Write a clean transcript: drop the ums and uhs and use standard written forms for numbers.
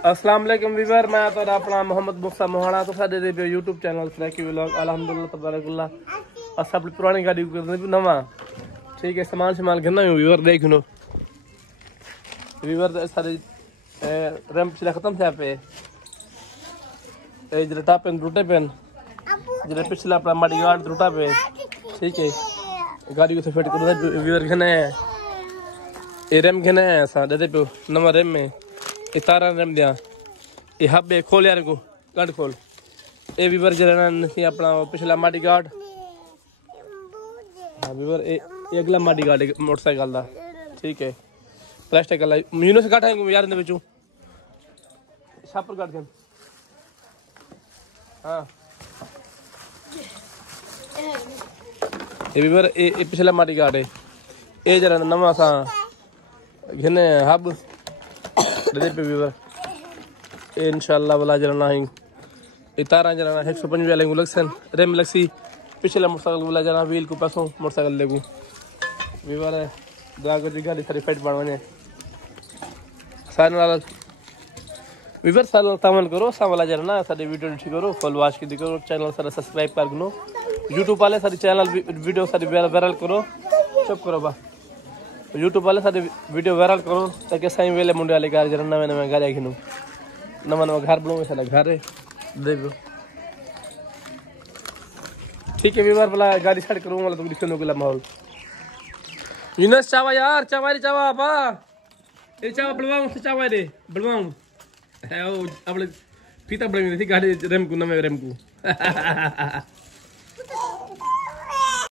अस्सलाम वालेकुम वीवर, मैं तो अपना मोहम्मद मुफ्ता मोहाना तो साडे दे यूट्यूब चैनल ट्रैकी व्लॉग अल्हम्दुलिल्लाह तबारकल्लाह। अस अपनी पुरानी गाड़ी को करने नवा ठीक है सामान सामान घना वीवर देख लो वीवर सारे रैम पिछले खत्म थे पे जरा टापेन टूटे पेन जरा पिछला अपना माड़ी गार्ड टूटा पे ठीक है गाड़ी को फिट कर वीवर घने ये रैम घने है ऐसा दे पे नवा रैम में इतारा रैम दिया ये हब खोल यार को गार्ड खोल ये वीवर जरा नहीं अपना पिछला माड़ी गार्ड हाँ वीवर ये अगला माड़ी गार्ड मोटरसाइकिल दा ठीक है प्लास्टिक वाला यूनो से काटेंगे यार ने बेचू छापर काट के हाँ ये वीवर ये पिछला माड़ी गार्ड है ये जरा नवा सा घने हब दे पे वीवर इंशाल्लाह वाला जरा नहीं इतारा जरा 150 वाले को लगसन रेम लगसी पिछला मोटरसाइकिल वाला जरा व्हील को पासों मोटरसाइकिल देखो वीवर दागो जी गाड़ी सारी फिट बनवाने सारे वीवर साल तामल करो सा वाला जरा ना सारे वीडियो ठीक करो फॉलो वॉच की करो चैनल सारा सब्सक्राइब कर लो यूट्यूब वाले सारे चैनल वीडियो सारी वायरल करो चुप करो बा यूट्यूब वाले सारे वीडियो वायरल करो ताकि सही वेले मुंडे वाले गाड़ी जरा नवे नवे गाड़ी खिनो नवा नवा घर बनाओ साला घर है देखो ठीक है वीवर वाला गाड़ी साइड करूंगा वाला तो दिखने को माहौल यूनस चावा यार चावा रे चावा बा ये चावा बलवाऊं से चावा रे बलवाऊं है वो अपने पीता बड़ी थी गाड़ी रेम को नवे रेम को